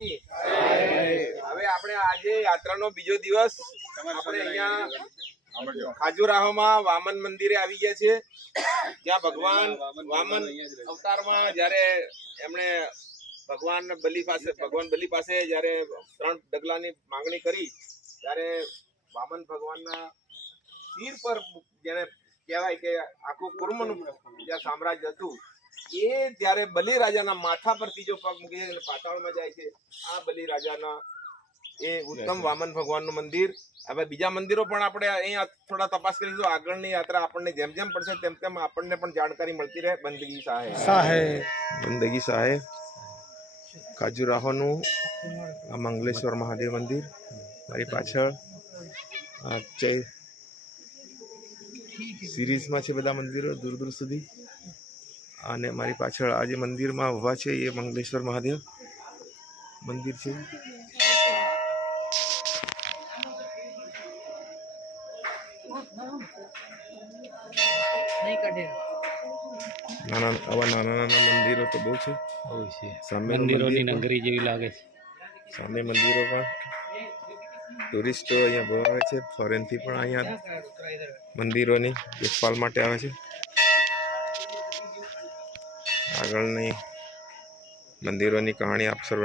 હવે આપણે આજે યાત્રાનો બીજો દિવસ આપણે અહીંયા ખાજુરાહોમાં વામન મંદિરે આવી ગયા છે, જ્યાં ભગવાન વામન અવતારમાં જ્યારે એમણે ભગવાન બલી પાસે જ્યારે 3 ડગલાની માંગણી કરી ત્યારે વામન ભગવાનના શિર પર જેને કહેવાય કે આખું કુર્મનું જ્યાં સામ્રાજ્ય હતું એ ત્યારે બલિરાજાના માથા પર ત્રીજો પગ મૂકી અને પાતાળમાં જાય છે. આ બલિરાજાના એ ઉત્તમ વામન ભગવાનનું મંદિર. હવે બીજા મંદિરો પણ આપણે અહીંયા થોડા તપાસ કરીશું. આગળની યાત્રા આપણને જેમ જેમ પડશે તેમ તેમ આપણને પણ જાણકારી મળતી રહે. બંદગી સાહે ખાજુરાહોનું આ મંગલેશ્વર મહાદેવ મંદિર. મારી પાછળ આ સિરીઝમાં છે બધા મંદિરો દૂર દૂર સુધી, અને મારી પાછળ આ જે મંદિરમાં ઊભા છે એ મંગલેશ્વર મહાદેવ મંદિર છે. આવા નાના મંદિરો તો બહુ છે. સામે મંદિરોની નગરી જેવી લાગે છે. સામે મંદિરો પણ ટુરિસ્ટો અહીંયા બહુ આવે છે. ફોરેનથી પણ અહીંયા મંદિરોની દેખભાળ માટે આવે છે. આગળની મંદિરોની કહાણી આપ સર્વ